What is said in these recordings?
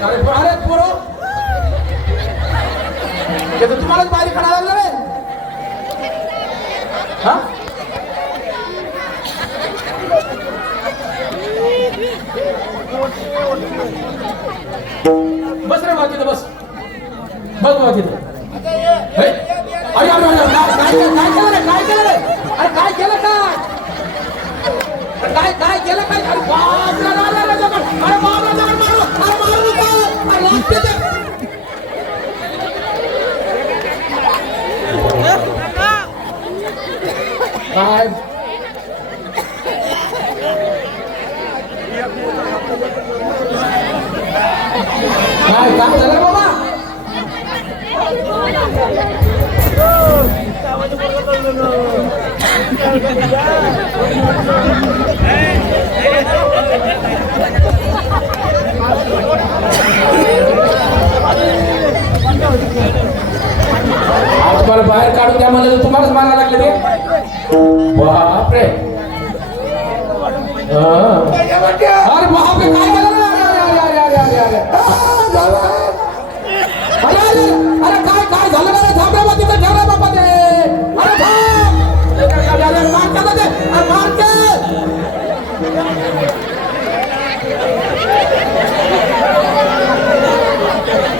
अरे पोरो ते तर तुम्हालाच बाहेर काढायला लागलं रे. हा बस रे बाकी बस बस बाकी अरे अरे काय केलं रे काय केलं रे अरे काय केलं काय काय केलं काय अरे बाप रे अरे बाप रे मारो अरे मारू नका अरे लागते ते काय काय काम झालं बाबा तुम्हाला बाहेर काढून द्या म्हणलं तुम्हालाच मारायला लागले ते बापरे अरे बापरे काय केलं अरे काय काय झालं रे थांब रे बाबा तिथं ठेव रे बाबा ते अरे थांब मार ते मार के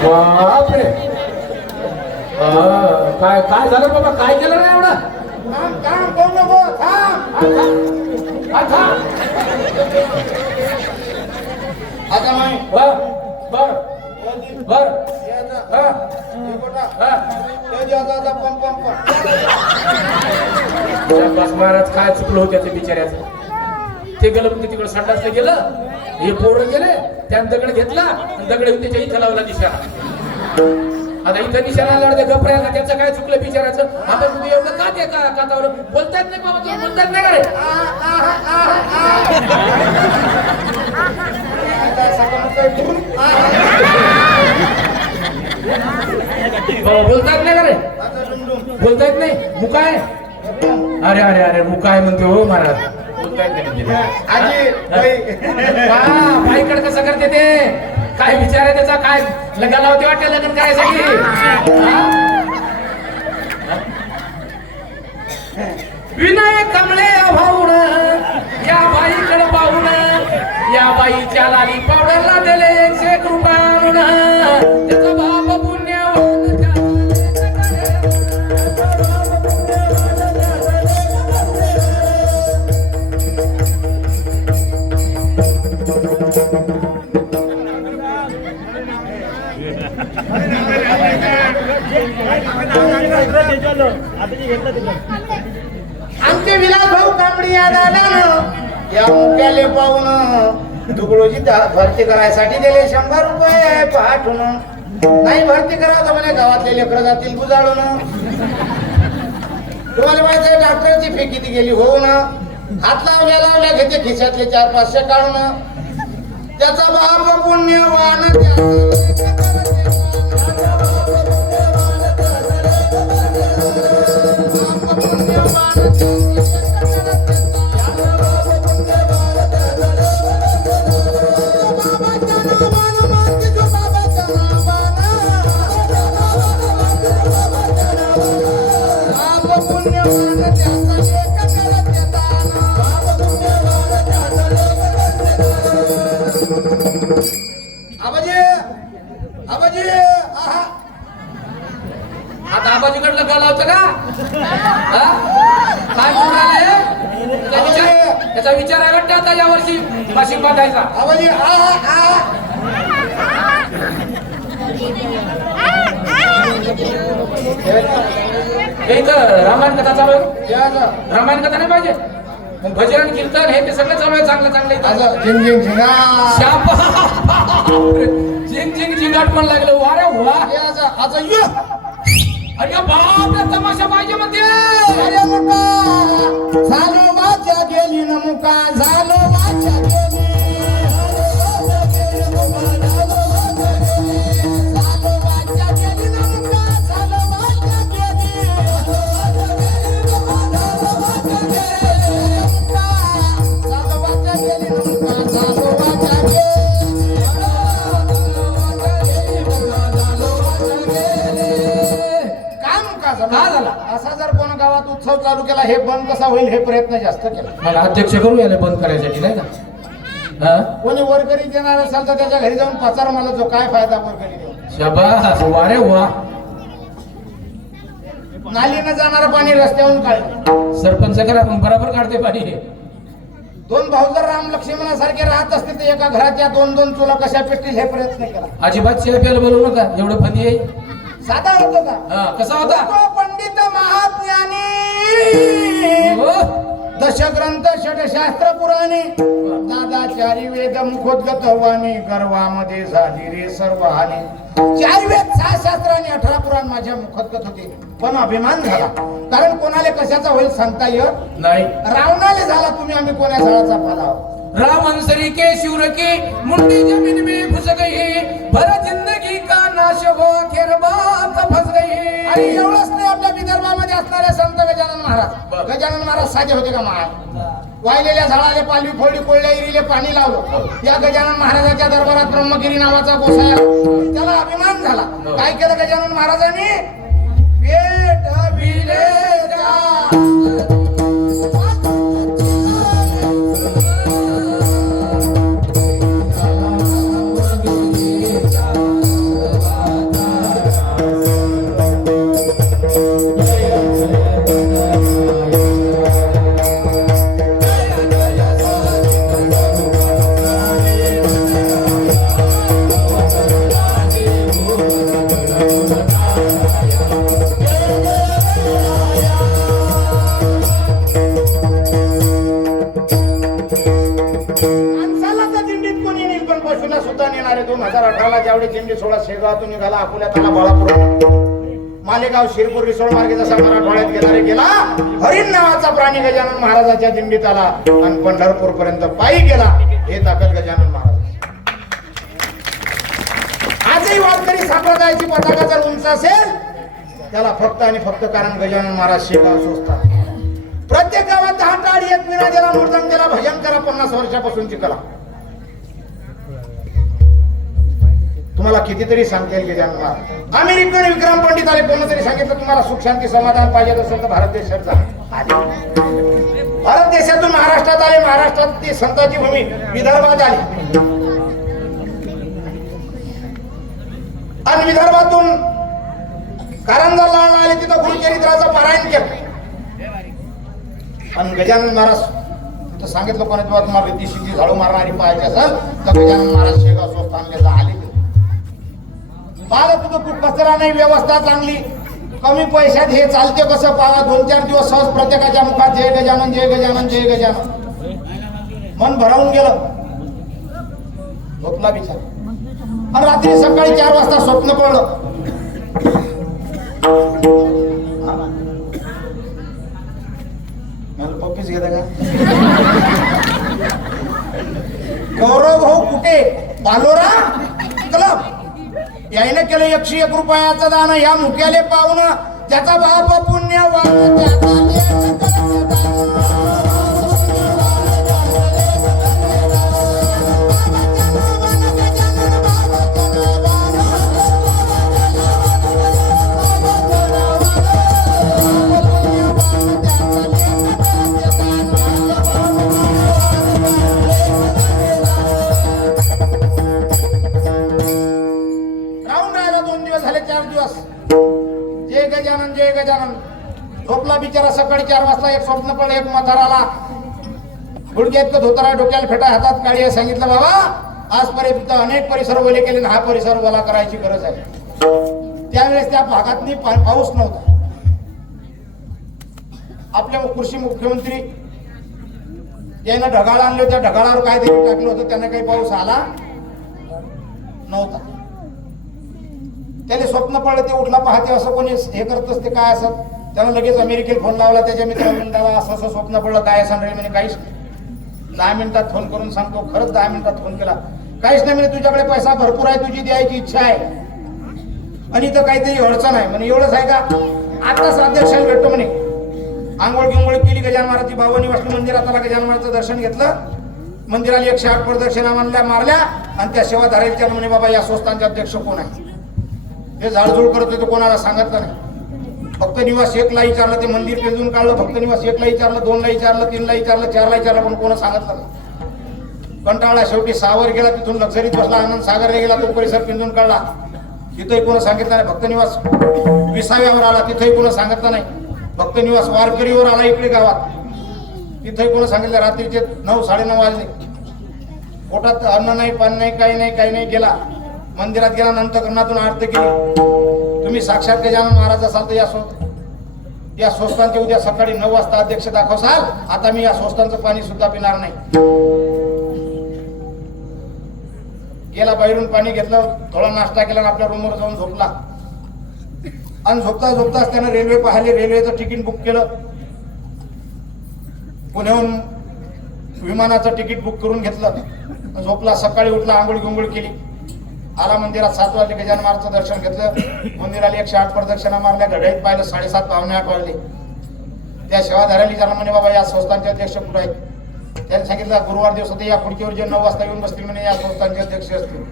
बापरे काय काय झालं बाबा काय केलं रे एवढं थांब थांब नको थांब आता नाही बर बर बर बस महाराज काय चुकलं होतं त्या बिचाऱ्याचं ते गेलं म्हणजे तिकडे संडासला गेलं हे पोरं गेले त्यानं दगड घेतला दगड त्याच्या इथं लावला निशाणा आता इथं निशाणा लावला गपऱ्याला त्याचं काय चुकलं बिचाराचं आता तुम्ही एवढं का ते कातावर बोलतायत नाही बाबा तुम्ही बोलतायत नाही का रे बोलतायत नाही का रे बोलतायत नाही मुकाय अरे अरे अरे मुकाय म्हणते हो महाराज बोलतायत बाईकडे कसं करते ते काय विचार आहे त्याचा काय लग्न लावते वाटते लग्न करायसाठी विनायक कमळे भाऊन या बाईकडे पाहून या बाईच्या लाली पावडरला दिले 100 रुपये त्याचा बाप पुण्यवान आमचे विलास भाऊ कांबडी या मुक्याले पाहून दुगडोजी भरती करायसाठी दिले 100 रुपये पाठवून नाही भरती करा तर म्हणे गावातले लेकरं जातील बुजाळून तुम्हाला माहिती आहे डॉक्टरची फी किती गेली होऊन हात लावल्या लावल्या घेते खिशातले 400-500 काढून त्याचा बाप पुण्यवान आता आबाजीकडलं का लावतं का काय त्याचा विचार आहे वाटतं आता यावर्षी माशी बांधायचा आबाजी रामायण कथा चालू आहे रामायण कथा नाही पाहिजे मग भजन कीर्तन हे ते सगळं चालू आहे चांगलं झिंग झिंग झिंगाट पण लागलं वारे वा अरे बाप रे तमाशा पाहिजे मध्ये अरे मुका झालो वाचा गेली न मुका झालो वाचा गेली केला, हे बंद कसा होईल हे प्रयत्न जास्त केला. मला अध्यक्ष करू याला बंद करायसाठी नाही का? हा कोणी वरकरी देणार असेल तर त्याच्या घरी जाऊन पाचार मला जो काय फायदा वरकरी देऊन. शाबास वा रे वा. नालीनं जाणारं पाणी रस्त्यावरून काढलं. सरपंच करा पण बरोबर काढते पाणी हे. दोन भाऊ जर राम लक्ष्मणासारखे राहत असतील तर एका घरात या दोन दोन चुला कशा पेटतील हे प्रयत्न केला. अजिबात चहा प्यायला बोलू नका, एवढं फंदी आहे. साधा होतो का? हा कसा होता? तो पंडित महाज्ञानी हो. दशग्रंथ षटशास्त्र पुराणे दादाचारी वेद मुखोद्गत वाणी गर्वामध्ये झाली रे सर्व हानी. 4 वेद 6 शास्त्र आणि 18 पुराण माझ्या मुखोद्गत होते, पण अभिमान झाला. कारण कोणाला कशाचा होईल सांगता येत नाही. रावणाले झाला तुम्ही आम्ही कोण्या झाडाचा पाला. राम अंसरी के शिवर की मुंडी जमीन में घुस गई, भर जिंदगी का नाश हो खेर बात फस गई. आणि एवढंच नाही, आपल्या विदर्भामध्ये असणारे संत गजानन महाराज. गजानन महाराज साधे होते का महाराज? वाहिलेल्या झाडाले पालवी फोडली, कोळल्या इरीले पाणी लावलं. या गजानन महाराजाच्या दरबारात ब्रह्मगिरी नावाचा गोसाया, त्याला अभिमान झाला. काय केलं गजानन महाराजांनी? पेट विलेचा सुद्धा नेणारे. 2018ला ज्यावेळी दिंडी सोळा शेगावातून निघाला, अकोल्यात आला बाळापूर, मालेगाव शिरपूर रिसोड मार्गे जसा मराठवाड्यात गेणारे गेला. हरिण नावाचा प्राणी गजानन महाराजाच्या दिंडीत आला आणि पंढरपूर पर्यंत पायी गेला. हे ताकद गजानन महाराज. आजही वारकरी संप्रदायाची पताका जर उंच असेल त्याला फक्त आणि फक्त कारण गजानन महाराज शेगाव सोसतात. प्रत्येक गावात 10 टाळ, 1 विना दिला, मृदंग दिला, भजन करा. 50 वर्षापासूनची कला तुम्हाला कितीतरी सांगता येईल. गजानन महाराज अमेरिकन विक्रम पंडित आले, कोणतरी सांगितलं तुम्हाला सुख शांती समाधान पाहिजे असेल तर भारत देशात जा. भारत देशातून महाराष्ट्रात आले, महाराष्ट्रात ती संतांची भूमी विदर्भात आली आणि विदर्भातून कारंजा लाल आले, तिथं गुरुचरित्राचं पारायण केलं. आणि गजानन महाराज तिथं सांगितलं कोणी तुम्हाला रिद्धी सिद्धी झाडू मारणारी पाहायची असेल तर गजानन महाराज शेगाव सोस्तानले आले. तुझं तू कचरा नाही, व्यवस्था चांगली, कमी पैशात हे चालते कसं पाहा. 2-4 दिवस सहज प्रत्येकाच्या मुखात जय गजानन जय गजानन जय गजानन. मन भरावून गेलं, झोपला बिचार. आणि रात्री सकाळी 4 वाजता स्वप्न पडलं. पप्पीच घेता का? गौरव भाऊ कुठे? बालोरा क्लब यायनं केलं 101 रुपयाचं दान. या मुक्याले पाहून त्याचा बाप पुण्य जय गजानन. झोपला बिचारा. सकाळी 4 वाजता एक स्वप्न पडलं. एक म्हाताराला गुडघ्यात धोतारा, डोक्याला फेटा, हातात काळी आहे. सांगितलं बाबा आजपर्यंत अनेक परिसर ओले केले, हा परिसर ओला करायची गरज आहे. त्यावेळेस त्या भागातनी पाऊस नव्हता. आपल्या कृषी मुख्यमंत्री यानं ढगाळ आणले, त्या ढगाळावर काहीतरी टाकलं होतं, त्यांना काही पाऊस आला नव्हता. त्याला स्वप्न पडलं. ते उठला पहाटे, असं कोणी हे करत असते काय असत. त्यानं लगेच अमेरिकेला फोन लावला. त्याच्या मित्राला असं असं स्वप्न पडलं, काय असं रे म्हणे. काहीच 10 मिनिटात फोन करून सांगतो. खरंच 10 मिनिटात फोन केला. काहीच नाही म्हणे, तुझ्याकडे पैसा भरपूर आहे, तुझी द्यायची इच्छा आहे आणि इथं काहीतरी अडचण आहे म्हणे. एवढंच आहे का? आताच अध्यक्षाला भेटतो म्हणे. आंघोळ गिंघोळ केली. गजानन महाराजची बावनी वाजली. मंदिरात आला, गजानन महाराजचं दर्शन घेतलं. मंदिराला 108 प्रदक्षिणा मारल्या आणि त्या सेवा धारायच्या म्हणे, बाबा या संस्थानचे अध्यक्ष कोण आहे? हे झाडझूड करत होते, कोणाला सांगितलं नाही. भक्त निवास 1 ला विचारलं, ते मंदिर पेंजून काढलं. भक्त निवास 1 ला विचारलं, 2 ला विचारलं, 3 ला विचारलं, 4 ला विचारलं, पण कोण सांगितलं नाही. कंटाळला, शेवटी 6 वर गेला, तिथून लक्झरीत बसला, आनंद सागरला गेला, तो परिसर पेंजून काढला. तिथंही कोण सांगितलं नाही. भक्त निवास 20व्यावर आला, तिथंही कोण सांगितलं नाही. भक्त निवास वारकरीवर आला इकडे गावात, तिथंही कोण सांगितलं. रात्रीचे 9 साडेनऊ वाजले. पोटात अन्न नाही, पाणी नाही, काही नाही. गेला मंदिरात, गेला, नंतकरणातून आरती केली. तुम्ही साक्षात गजानन महाराज असाल तर या स्वस्तांचे उद्या सकाळी 9 वाजता अध्यक्ष दाखवसाल. आता मी या स्वस्तांचं पाणी सुद्धा पिणार नाही. गेला, बाहेरून पाणी घेतलं, थोडा नाश्ता केला, आपल्या रूमवर जाऊन झोपला. आणि झोपताच त्यानं रेल्वे पाहिली. रेल्वेचं तिकीट बुक केलं. पुण्याहून विमानाचं तिकीट बुक करून घेतलं. झोपला. सकाळी उठला, आंघोळ केली, आला मंदिरात. 7 वाजले, गजानन महाराजचं दर्शन घेतलं. मंदिराला 108 प्रदक्षिणा मारल्या. घड्याळीत पाहिलं 7:30 पावणे 8 वाजले. त्या सेवाधाऱ्याला विचारलं, म्हणे बाबा या संस्थांचे अध्यक्ष कुठे आहेत? त्यांनी सांगितलं गुरुवार दिवस होते, या खुर्चीवर जे 9 वाजता येऊन बसतील म्हणे, या संस्थांचे अध्यक्ष असतील.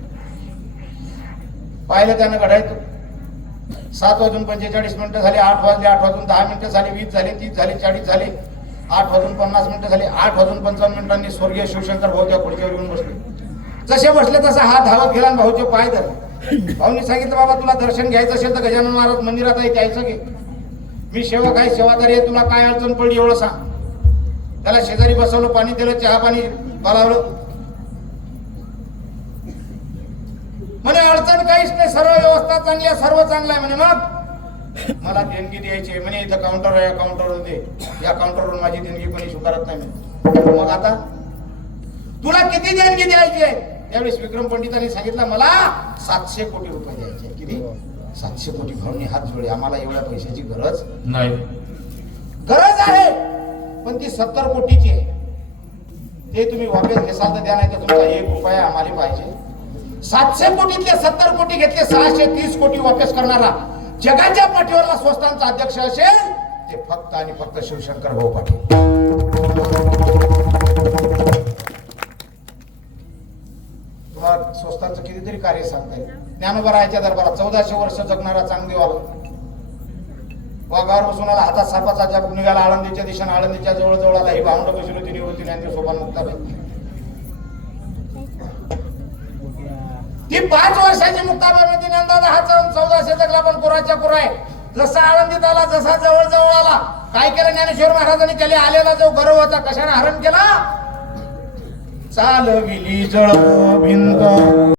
पाहिलं त्यानं घड्याळीत. 7:45 झाले, 8 वाजले, 8:10 झाले, 20 झाले, 30 झाले, 40 झाले, 8:50 झाले. 8:55 स्वर्गीय शिवशंकर भाऊ त्या खुर्चीवर येऊन बसले. जसे बसले तसा हात धावत गेला आणि भाऊचे पाय धरले. भाऊनी सांगितलं, बाबा तुला दर्शन घ्यायचं असेल तर गजानन महाराज मंदिरात आहे, द्यायचं घे. मी सेवक आहे, सेवादारी आहे, तुला काय अडचण पडली एवढं सांग. त्याला शेजारी बसवलं, पाणी दिलं, चहा पाणी बोलावलं. म्हणे अडचण काहीच नाही, सर्व व्यवस्था चांगली आहे, सर्व चांगलं आहे. म्हणे मग मला देणगी द्यायची म्हणे, इथं काउंटर आहे, काउंटरवर दे. या काउंटरवरून माझी देणगी कोणी स्वीकारत नाही. मग आता तुला किती देणगी द्यायची आहे? त्यावेळेस विक्रम पंडितांनी सांगितलं, मला 700 कोटी रुपये द्यायचे. किती? 700 कोटी. भाऊनी हात जोडले, आम्हाला एवढ्या पैशाची गरज नाही. गरज आहे पण ती 70 कोटीची आहे. ते तुम्ही वापस घेसाल तर द्या, नाही तर तुमचा 1 रुपया आम्हाला पाहिजे. 700 कोटीतले 70 कोटी घेतले, 630 कोटी वापस करणारा जगाच्या पाठीवरला स्वस्तांचा अध्यक्ष असेल ते फक्त आणि फक्त शिवशंकर भाऊ पाटील. स्वस्तांचं कितीतरी कार्य सांगताय. ज्ञानोबरायाच्या दरबारात 1400 वर्ष जगणारा चांगदेवाला वाघावर बसून आला, हातात सापाचा चाबूक निघाला. आळंदीच्या दिशेने, आळंदीच्या जवळ आला. ही भावंड बसली होती निवृत्ती ज्ञानदेव सोपान मुक्ताबाई. ती 5 वर्षाची मुक्ताबाई होती. ज्ञानदादा हा 1400 जगला, पण कुराच्या कुरा आहे. जसा आळंदीत आला, जसा जवळ आला, काय केलं ज्ञानेश्वर महाराजांनी? त्याला आलेला जो गर्व होता कशाने हरण केला? चालविली जळ भिंत